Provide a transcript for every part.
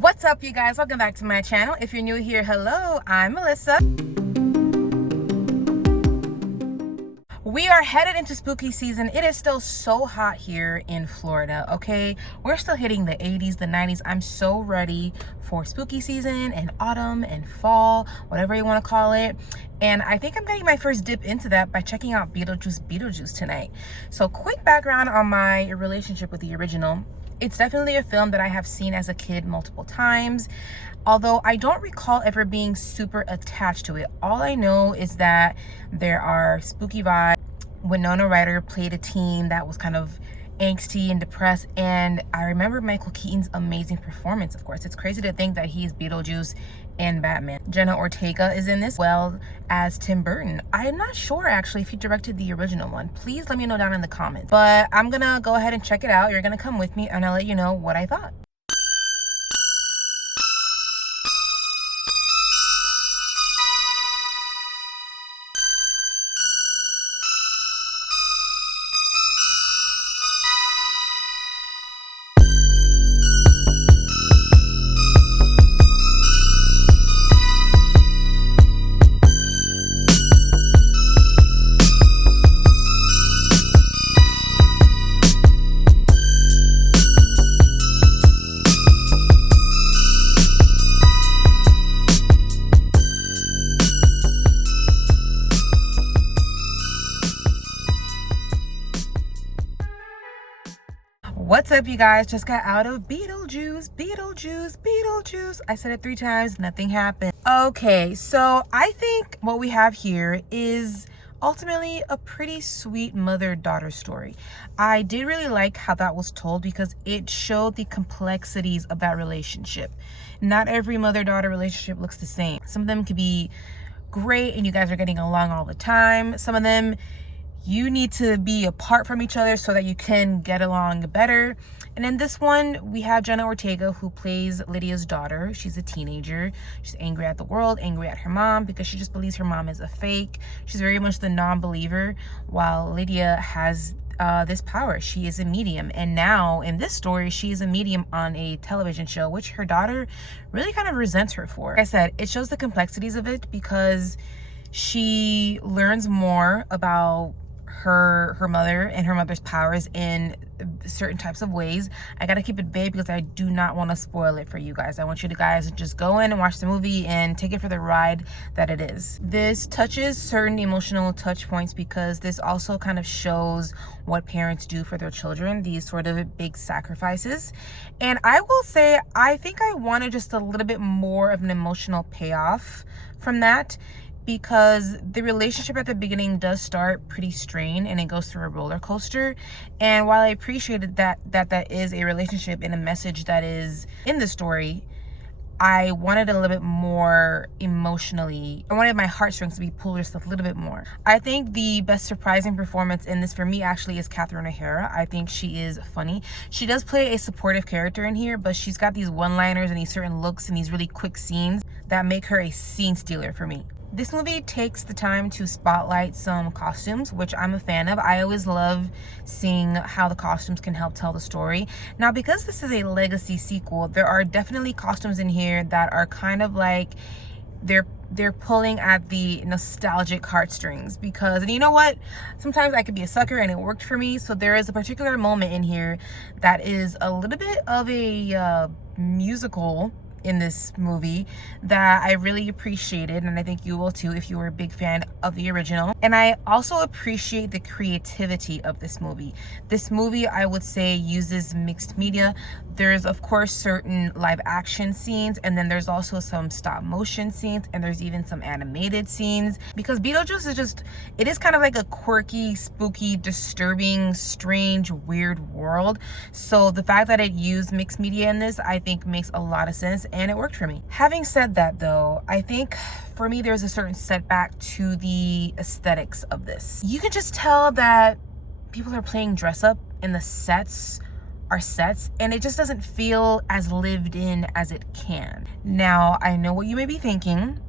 What's up, you guys? Welcome back to my channel. If you're new here, hello, I'm Melissa. We are headed into spooky season. It is still so hot here in Florida, okay? We're still hitting the 80s, the 90s. I'm so ready for spooky season and autumn and fall, whatever you want to call it. And I think I'm getting my first dip into that by checking out Beetlejuice Beetlejuice tonight. So quick background on my relationship with the original. It's definitely a film that I have seen as a kid multiple times, although I don't recall ever being super attached to it. All I know is that there are spooky vibes. Winona Ryder played a teen that was kind of angsty and depressed, and I remember Michael Keaton's amazing performance. Of course, it's crazy to think that he's Beetlejuice and Batman. Jenna Ortega is in this, well as Tim Burton. I'm not sure actually if he directed the original one. Please let me know down in the comments. But I'm gonna go ahead and check it out. You're gonna come with me and I'll let you know what I thought. What's up, you guys? Just got out of Beetlejuice, Beetlejuice, Beetlejuice. I said it 3 times, nothing happened. Okay, so I think what we have here is ultimately a pretty sweet mother-daughter story. I did really like how that was told because it showed the complexities of that relationship. Not every mother-daughter relationship looks the same. Some of them could be great and you guys are getting along all the time. Some of them you need to be apart from each other so that you can get along better. And in this one, we have Jenna Ortega, who plays Lydia's daughter. She's a teenager. She's angry at the world, angry at her mom because she just believes her mom is a fake. She's very much the non-believer, while Lydia has this power. She is a medium, and now in this story she is a medium on a television show, which her daughter really kind of resents her for. Like I said, it shows the complexities of it because she learns more about her mother and her mother's powers in certain types of ways. I gotta keep it vague because I do not want to spoil it for you guys. I want you to guys to just go in and watch the movie and take it for the ride that it is. This touches certain emotional touch points because this also kind of shows what parents do for their children, these sort of big sacrifices. And I will say, I think I wanted just a little bit more of an emotional payoff from that, because the relationship at the beginning does start pretty strained and it goes through a roller coaster. And while I appreciated that is a relationship and a message that is in the story, I wanted a little bit more emotionally. I wanted my heartstrings to be pulled just a little bit more. I think the best surprising performance in this for me actually is Catherine O'Hara. I think she is funny. She does play a supportive character in here, but she's got these one-liners and these certain looks and these really quick scenes that make her a scene stealer for me. This movie takes the time to spotlight some costumes, which I'm a fan of. I always love seeing how the costumes can help tell the story. Now, because this is a legacy sequel, there are definitely costumes in here that are kind of like they're pulling at the nostalgic heartstrings, because, and you know what, sometimes I could be a sucker and it worked for me. So there is a particular moment in here that is a little bit of a musical in this movie that I really appreciated, and I think you will too if you were a big fan of the original. And I also appreciate the creativity of this movie. This movie, I would say, uses mixed media. There's of course certain live action scenes, and then there's also some stop motion scenes, and there's even some animated scenes, because Beetlejuice is just, it is kind of like a quirky, spooky, disturbing, strange, weird world. So the fact that it used mixed media in this, I think makes a lot of sense, and it worked for me. Having said that though, I think for me there's a certain setback to the aesthetics of this. You can just tell that people are playing dress up and the sets are sets, and it just doesn't feel as lived in as it can. Now, I know what you may be thinking.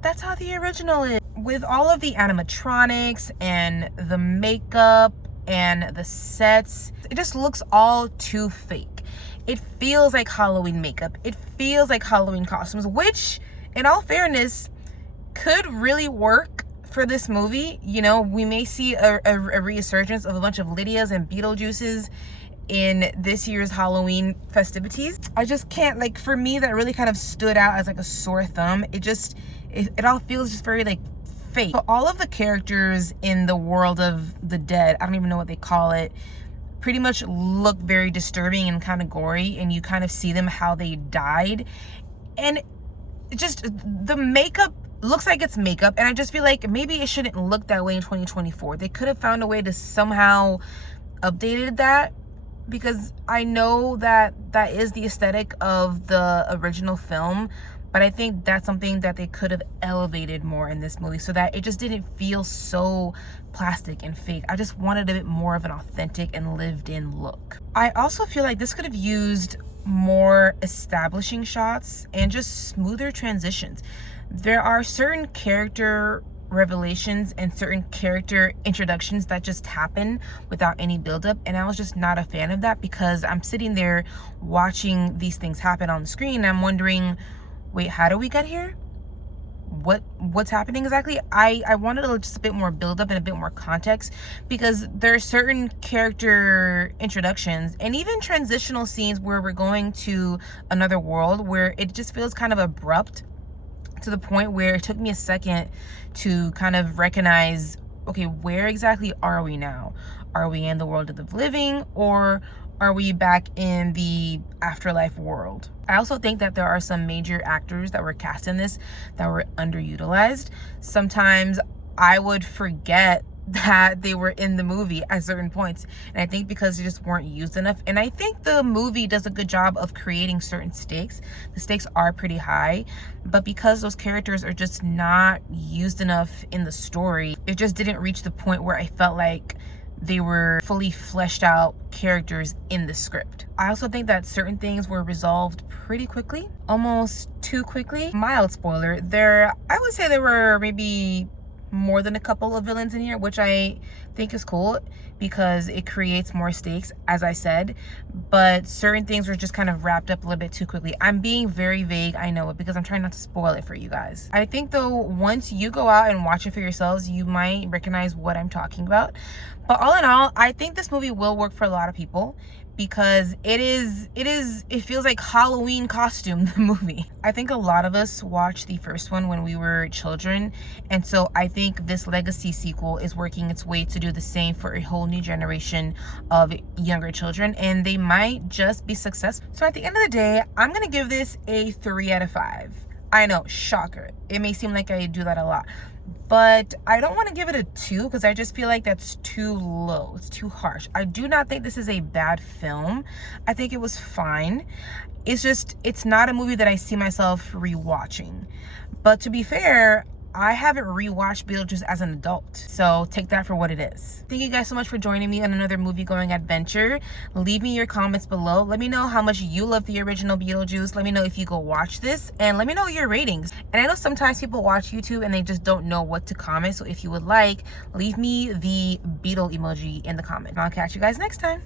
That's how the original is. With all of the animatronics and the makeup and the sets, it just looks all too fake. It feels like Halloween makeup. It feels like Halloween costumes, which, in all fairness, could really work for this movie. You know, we may see a resurgence of a bunch of Lydias and Beetlejuices in this year's Halloween festivities. I just can't, like, for me, that really kind of stood out as like a sore thumb. It all feels just very like fake. But all of the characters in the world of the dead, I don't even know what they call it, pretty much look very disturbing and kind of gory, and you kind of see them how they died, and just the makeup looks like it's makeup, and I just feel like maybe it shouldn't look that way in 2024. They could have found a way to somehow updated that, because I know that that is the aesthetic of the original film, but I think that's something that they could have elevated more in this movie so that it just didn't feel so plastic and fake. I just wanted a bit more of an authentic and lived in look. I also feel like this could have used more establishing shots and just smoother transitions. There are certain character revelations and certain character introductions that just happen without any buildup, and I was just not a fan of that, because I'm sitting there watching these things happen on the screen and I'm wondering, wait, how do we get here? What's happening exactly? I wanted just a bit more buildup and a bit more context, because there are certain character introductions and even transitional scenes where we're going to another world where it just feels kind of abrupt, to the point where it took me a second to kind of recognize, okay, where exactly are we now? Are we in the world of the living, or are we back in the afterlife world? I also think that there are some major actors that were cast in this that were underutilized. Sometimes I would forget that they were in the movie at certain points, and I think because they just weren't used enough. And I think the movie does a good job of creating certain stakes. The stakes are pretty high, but because those characters are just not used enough in the story, it just didn't reach the point where I felt like they were fully fleshed out characters in the script. I also think that certain things were resolved pretty quickly, almost too quickly. Mild spoiler, I would say there were maybe more than a couple of villains in here, which I think is cool because it creates more stakes, as I said, but certain things were just kind of wrapped up a little bit too quickly. I'm being very vague, I know it, because I'm trying not to spoil it for you guys. I think though, once you go out and watch it for yourselves, you might recognize what I'm talking about. But all in all, I think this movie will work for a lot of people, because it feels like Halloween costume, the movie. I think a lot of us watched the first one when we were children, and so I think this legacy sequel is working its way to do the same for a whole new generation of younger children, and they might just be successful. So at the end of the day, I'm gonna give this a 3 out of 5. I know, shocker. It may seem like I do that a lot, but I don't want to give it a 2 because I just feel like that's too low. It's too harsh. I do not think this is a bad film. I think it was fine. It's not a movie that I see myself rewatching. But to be fair, I haven't rewatched Beetlejuice as an adult, so take that for what it is. Thank you guys so much for joining me on another movie-going adventure. Leave me your comments below. Let me know how much you love the original Beetlejuice. Let me know if you go watch this, and let me know your ratings. And I know sometimes people watch YouTube and they just don't know what to comment, so if you would like, leave me the beetle emoji in the comment. And I'll catch you guys next time.